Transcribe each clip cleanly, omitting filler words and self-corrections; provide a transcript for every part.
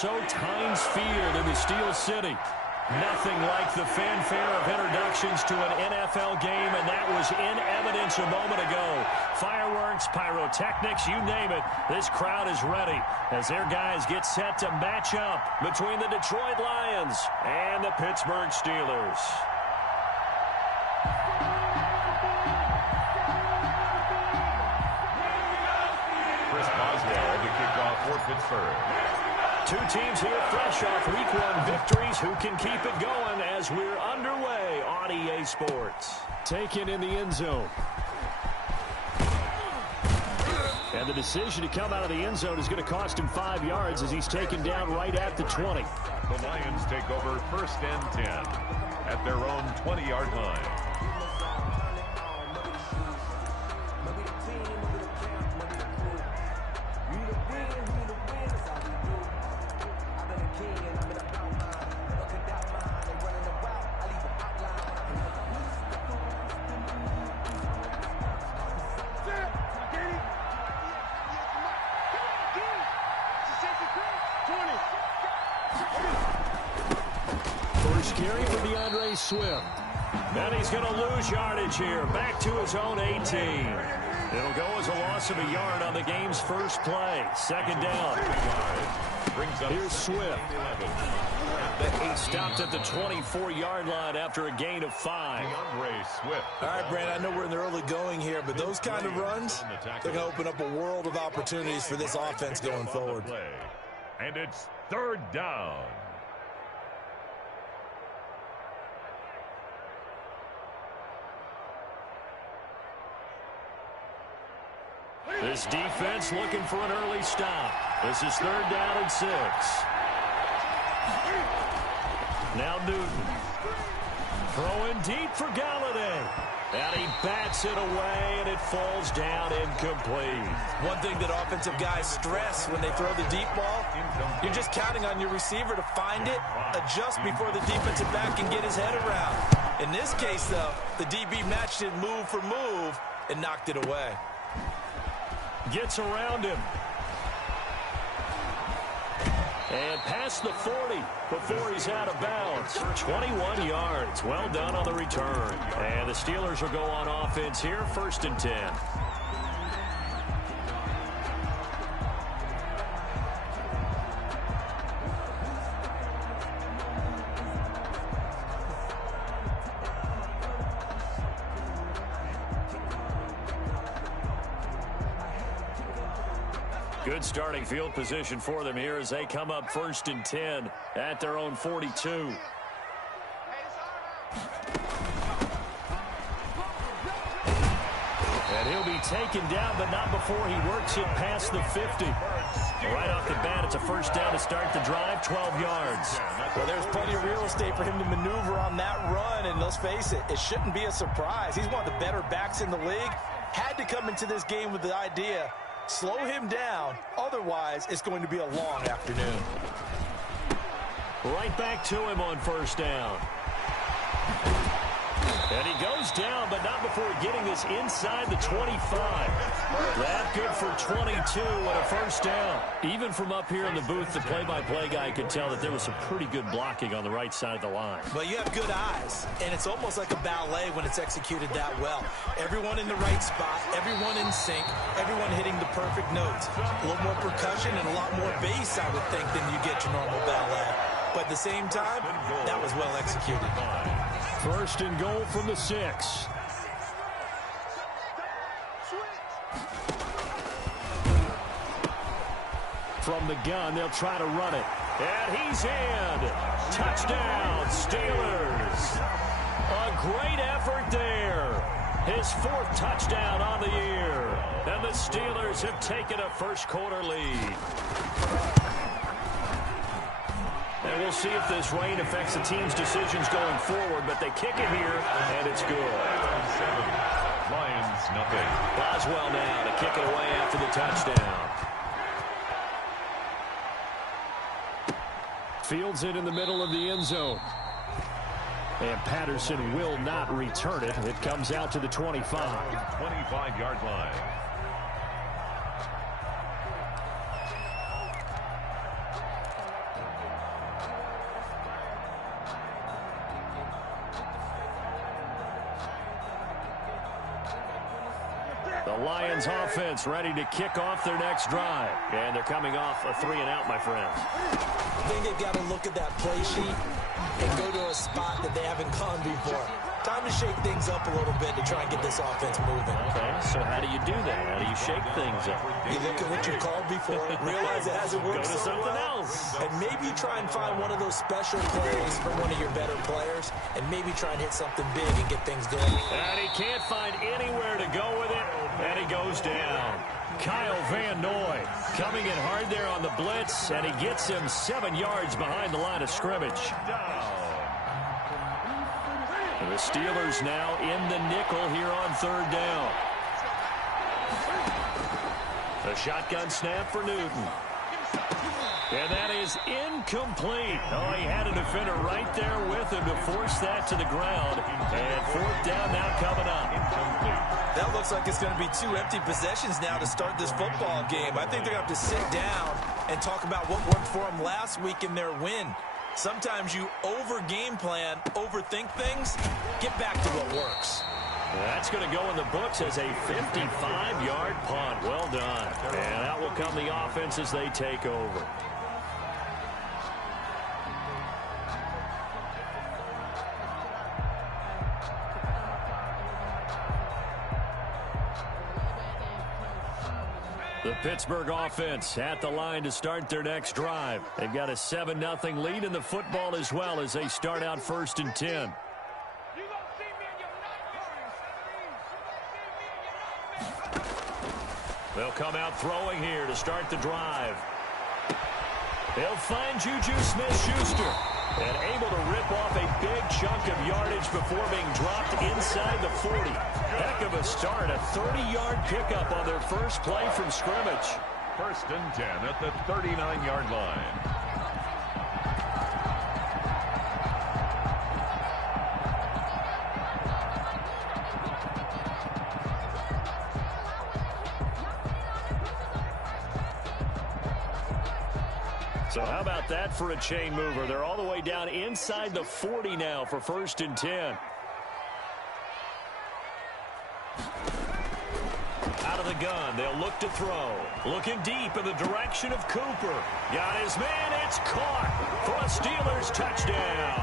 so times field in the Steel City. Nothing like the fanfare of introductions to an NFL game, and that was in evidence a moment ago. Fireworks, pyrotechnics, you name it. This crowd is ready as their guys get set to match up between the Detroit Lions and the Pittsburgh Steelers. Chris Boswell to kick off for Pittsburgh. Two teams here fresh off Week 1 victories. Who can keep it going as we're underway on EA Sports? Taken in the end zone. And the decision to come out of the end zone is going to cost him 5 yards as he's taken down right at the 20. The Lions take over 1st and 10 at their own 20-yard line. Swift. And he's going to lose yardage here. Back to his own 18. It'll go as a loss of a yard on the game's first play. 2nd down. Here's Swift. Stopped at the 24-yard line after a gain of 5. All right, Brandon, I know we're in the early going here, but those kind of runs, they're going to open up a world of opportunities for this offense going forward. And it's 3rd down. This defense looking for an early stop. This is 3rd down and 6. Now Newton. Throwing deep for Galladay. And he bats it away, and it falls down incomplete. One thing that offensive guys stress when they throw the deep ball, you're just counting on your receiver to find it, adjust before the defensive back can get his head around. In this case, though, the DB matched it move for move and knocked it away. Gets around him. And past the 40 before he's out of bounds. 21 yards. Well done on the return. And the Steelers will go on offense here. 1st and 10. Good starting field position for them here as they come up 1st and 10 at their own 42. And he'll be taken down, but not before he works it past the 50. Right off the bat, it's a 1st down to start the drive, 12 yards. Well, there's plenty of real estate for him to maneuver on that run, and let's face it, it shouldn't be a surprise. He's one of the better backs in the league. Had to come into this game with the idea, slow him down, otherwise it's going to be a long afternoon. Right back to him on 1st down. And he goes down, but not before getting this inside the 25. That good for 22 and a 1st down. Even from up here in the booth, the play-by-play guy could tell that there was some pretty good blocking on the right side of the line. Well, you have good eyes, and it's almost like a ballet when it's executed that well. Everyone in the right spot, everyone in sync, everyone hitting the perfect notes. A little more percussion and a lot more bass, I would think, than you get your normal ballet. But at the same time, that was well executed. 1st and goal from the 6. From the gun, they'll try to run it. And he's in. Touchdown, Steelers. A great effort there. His 4th touchdown on the year. And the Steelers have taken a 1st quarter lead. And we'll see if this rain affects the team's decisions going forward, but they kick it here, and it's good. 7. Lions, nothing. Boswell now to kick it away after the touchdown. Fields it in the middle of the end zone. And Patterson will not return it. It comes out to the 25. 25-yard line. The Lions offense ready to kick off their next drive. And they're coming off a 3-and-out, my friends. I think they've got to look at that play sheet and go to a spot that they haven't gone before. Time to shake things up a little bit to try and get this offense moving. Okay, so how do you do that? How do you shake things up? You look at what you called before, realize it hasn't worked Go to so something well, else. and maybe try and find one of those special plays from one of your better players, and maybe try and hit something big and get things going. And he can't find anywhere to go with it, and he goes down. Kyle Van Noy coming in hard there on the blitz, and he gets him 7 yards behind the line of scrimmage. The Steelers now in the nickel here on 3rd down. A shotgun snap for Newton. And that is incomplete. Oh, he had a defender right there with him to force that to the ground. And 4th down now coming up. That looks like it's going to be 2 empty possessions now to start this football game. I think they're going to have to sit down and talk about what worked for them last week in their win. Sometimes you over-game plan, overthink things, get back to what works. That's going to go in the books as a 55-yard punt. Well done. And out will come the offense as they take over. The Pittsburgh offense at the line to start their next drive. They've got a 7-0 lead in the football as well as they start out 1st and 10. They'll come out throwing here to start the drive. They'll find Juju Smith-Schuster and able to rip off a big chunk of yardage before being dropped inside the 40. Heck of a start, a 30-yard pickup on their first play from scrimmage. 1st and 10 at the 39-yard line. So how about that for a chain mover? They're all the way down inside the 40 now for 1st and 10. Out of the gun, they'll look to throw. Looking deep in the direction of Cooper. Got his man, it's caught for a Steelers touchdown.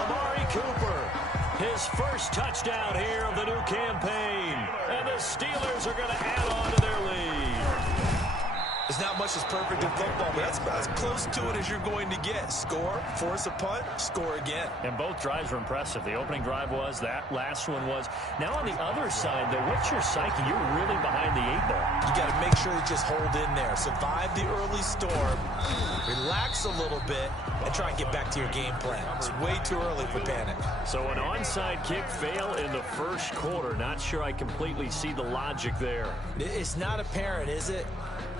Amari Cooper, his first touchdown here of the new campaign. And the Steelers are going to add on to their lead. There's not much that's perfect in football, but that's about as close to it as you're going to get. Score, force a punt, score again. And both drives were impressive. The opening drive was, that last one was. Now on the other side, though, what's your psyche? You're really behind the 8-ball. You got to make sure you just hold in there. Survive the early storm, relax a little bit, and try and get back to your game plan. It's way too early for panic. So an onside kick fail in the first quarter. Not sure I completely see the logic there. It's not apparent, is it?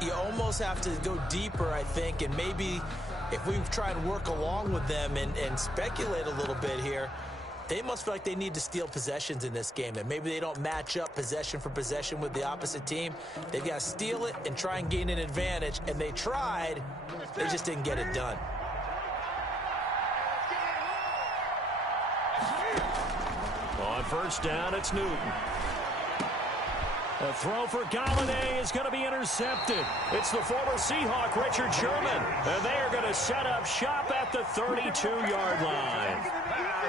You almost have to go deeper, I think, and maybe if we try and work along with them and speculate a little bit here, they must feel like they need to steal possessions in this game, and maybe they don't match up possession for possession with the opposite team. They've got to steal it and try and gain an advantage, and they tried. They just didn't get it done. On 1st down, it's Newton. A throw for Galladay is going to be intercepted. It's the former Seahawk, Richard Sherman. And they are going to set up shop at the 32-yard line.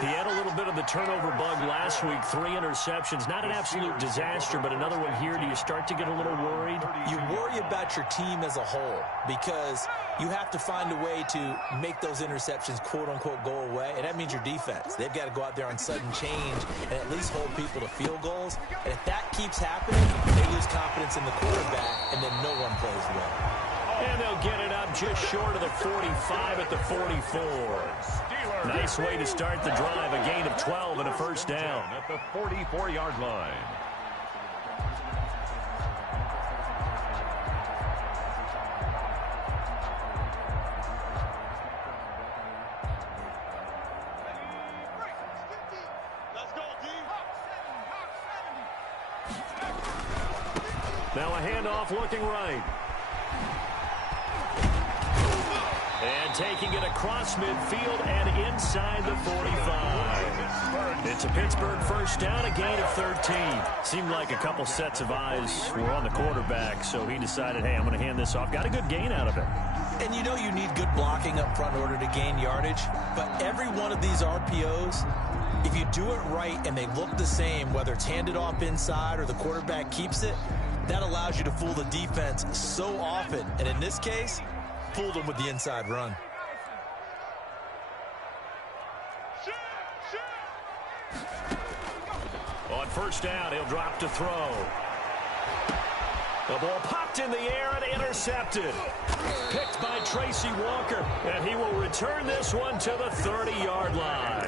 He had a little bit of the turnover bug last week. 3 interceptions. Not an absolute disaster, but another one here. Do you start to get a little worried? You worry about your team as a whole because you have to find a way to make those interceptions, quote-unquote, go away. And that means your defense. They've got to go out there on sudden change and at least hold people to field goals. And if that keeps happening, they lose confidence in the quarterback, and then no one plays well. And they'll get it up just short of the 45 at the 44. Nice way to start the drive. A gain of 12 and a 1st down. At the 44-yard line. Now a handoff looking right. And taking it across midfield and inside the 45. It's a Pittsburgh first down, a gain of 13. Seemed like a couple sets of eyes were on the quarterback, so he decided, hey, I'm going to hand this off. Got a good gain out of it. And you know you need good blocking up front in order to gain yardage, but every one of these RPOs, if you do it right and they look the same, whether it's handed off inside or the quarterback keeps it, that allows you to fool the defense so often. And in this case, fooled them with the inside run. On first down, he'll drop to throw. The ball popped in the air and intercepted. Picked by Tracy Walker, and he will return this one to the 30-yard line.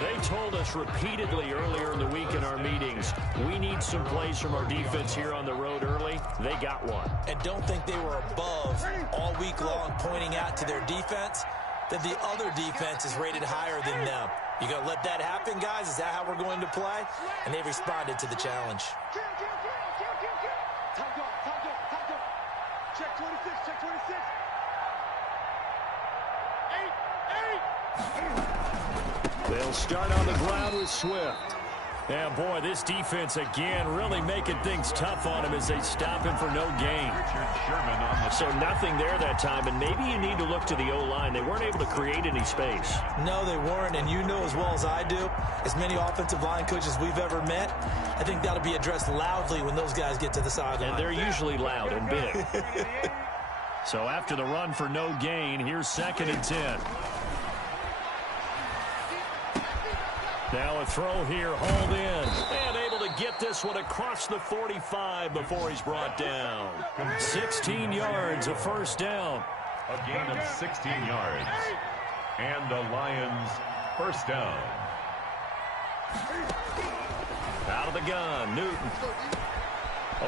They told us repeatedly earlier in the week in our meetings, we need some plays from our defense here on the road early. They got one. And don't think they were above all week long pointing out to their defense that the other defense is rated higher than them. You going to let that happen, guys? Is that how we're going to play? And they responded to the challenge. Check 26, check 26. 8. They'll start on the ground with Swift. And boy, this defense again really making things tough on him as they stop him for no gain. So nothing there that time, and maybe you need to look to the O-line. They weren't able to create any space. No, they weren't, and you know as well as I do, as many offensive line coaches we've ever met, I think that'll be addressed loudly when those guys get to the sideline. And they're usually loud and big. So after the run for no gain, here's 2nd and 10. Now a throw here, hauled in, and able to get this one across the 45 before he's brought down. 16 yards, a first down. A gain of 16 yards. And the Lions first down. Out of the gun, Newton.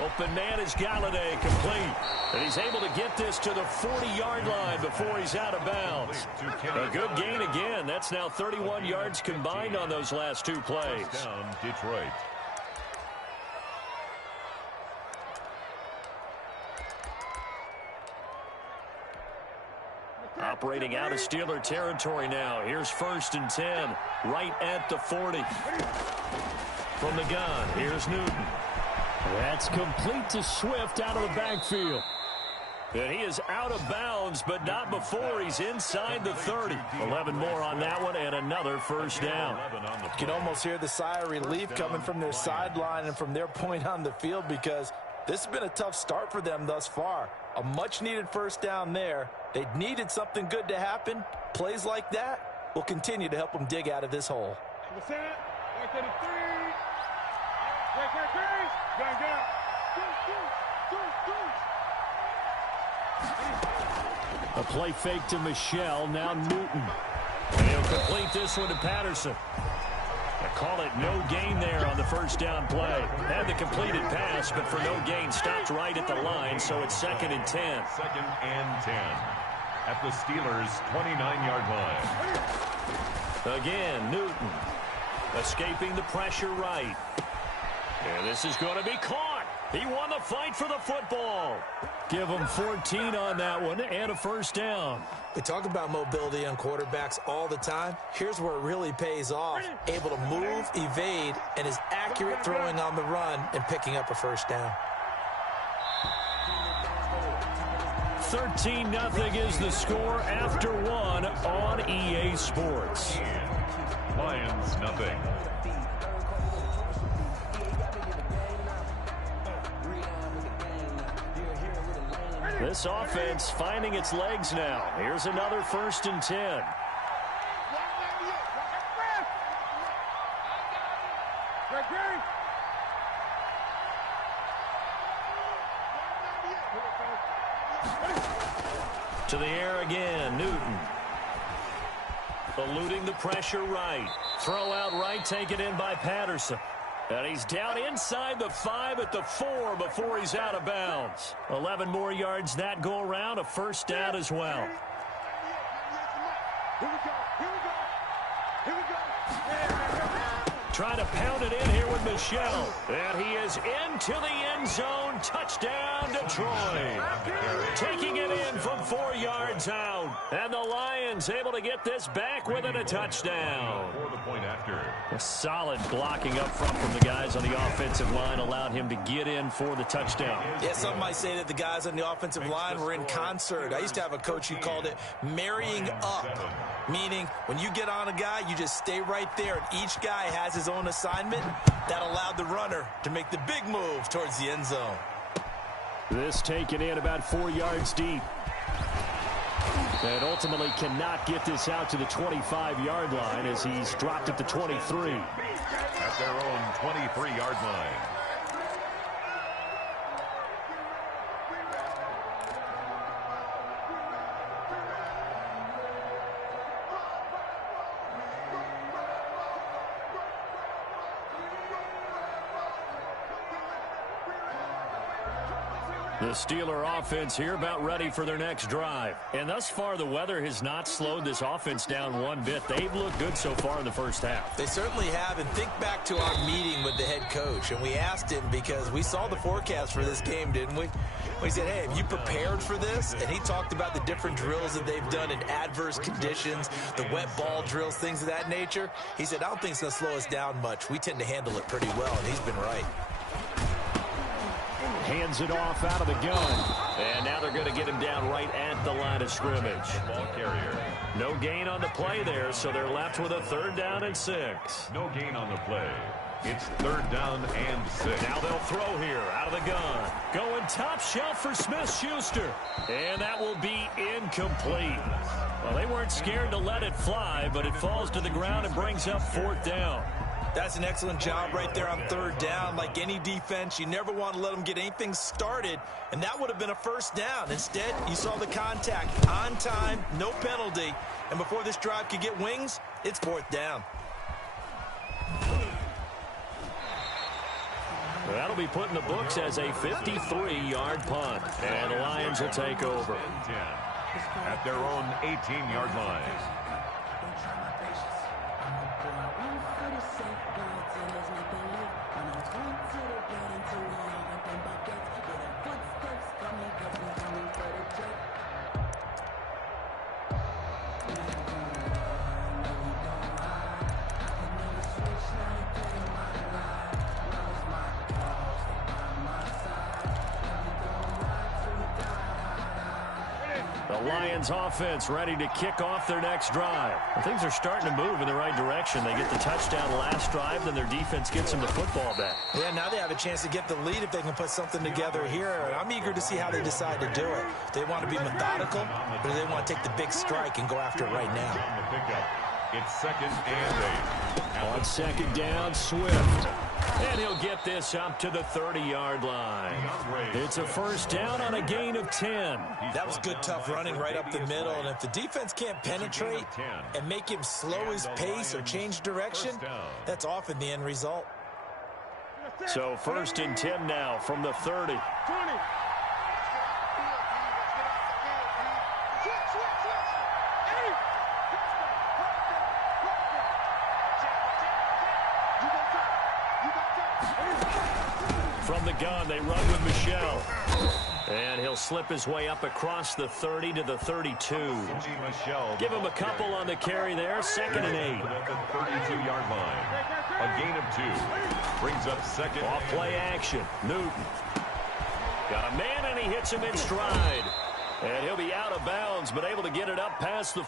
Open man is Galladay, complete. And he's able to get this to the 40-yard line before he's out of bounds. A good gain again. That's now 31 yards combined on those last two plays. Down Detroit. Operating out of Steeler territory now. Here's 1st and 10, right at the 40. From the gun, here's Newton. That's complete to Swift out of the backfield. And he is out of bounds, but not before he's inside the 30. 11 more on that one, and another first down. You can almost hear the sigh of relief coming from their sideline and from their point on the field, because this has been a tough start for them thus far. A much-needed first down there. They needed something good to happen. Plays like that will continue to help them dig out of this hole. A play fake to Michelle, now Newton. And he'll complete this one to Patterson. I call it no gain there on the first down play. Had the completed pass, but for no gain, stopped right at the line, so it's 2nd and 10. 2nd and 10 at the Steelers' 29-yard line. Again, Newton escaping the pressure right. And this is going to be caught. He won the fight for the football. Give him 14 on that one and a first down. We talk about mobility on quarterbacks all the time. Here's where it really pays off. Able to move, evade, and is accurate throwing on the run and picking up a first down. 13-0 is the score after one on EA Sports. Lions, nothing. This offense finding its legs now. Here's another 1st and 10. To the air again, Newton. Eluding the pressure right. Throw out right, taken in by Patterson. And he's down inside the 5 at the 4 before he's out of bounds. 11 more yards that go around, a first down as well. trying to pound it in here with Michel. And he is into the end zone. Touchdown, Detroit. Taking it in from 4 yards out. And the Lions able to get this back within a touchdown. For the point after. A solid blocking up front from the guys on the offensive line allowed him to get in for the touchdown. Yeah, some might say that the guys on the offensive line were in concert. I used to have a coach who called it marrying up, meaning when you get on a guy, you just stay right there, and each guy has his own assignment. That allowed the runner to make the big move towards the end zone. This taken in about 4 yards deep. And ultimately cannot get this out to the 25-yard line as he's dropped at the 23. At their own 23-yard line. The Steeler offense here about ready for their next drive. And thus far, the weather has not slowed this offense down one bit. They've looked good so far in the first half. They certainly have. And think back to our meeting with the head coach. And we asked him because we saw the forecast for this game, didn't we? We said, hey, have you prepared for this? And he talked about the different drills that they've done in adverse conditions, the wet ball drills, things of that nature. He said, I don't think it's going to slow us down much. We tend to handle it pretty well, and he's been right. Hands it off out of the gun. And now they're going to get him down right at the line of scrimmage. Ball carrier. No gain on the play there, so they're left with a 3rd down and 6. No gain on the play. It's 3rd down and 6. Now they'll throw here out of the gun. Going top shelf for Smith-Schuster. And that will be incomplete. Well, they weren't scared to let it fly, but it falls to the ground and brings up 4th down. That's an excellent job right there on 3rd down. Like any defense, you never want to let them get anything started, and that would have been a 1st down. Instead, you saw the contact on time, no penalty, and before this drive could get wings, it's 4th down. That'll be put in the books as a 53-yard punt, and the Lions will take over. 10 at their own 18-yard line. The Lions offense ready to kick off their next drive. Well, things are starting to move in the right direction. They get the touchdown last drive, then their defense gets them the football back. Yeah, now they have a chance to get the lead if they can put something together here. And I'm eager to see how they decide to do it. They want to be methodical, or do they want to take the big strike and go after it right now? On the pickup. It's 2nd and 8. On 2nd down, Swift. And he'll get this up to the 30-yard line. It's a 1st down on a gain of 10. That was good, tough running right up the middle. And if the defense can't penetrate and make him slow his pace or change direction, that's often the end result. So 1st and 10 now from the 30. From the gun, they run with Michel. And he'll slip his way up across the 30 to the 32. Give him a couple on the carry there. 2nd and 8. At the 32-yard line. A gain of 2. Brings up 2nd. Off play action. Newton. Got a man, and he hits him in stride. And he'll be out of bounds, but able to get it up past the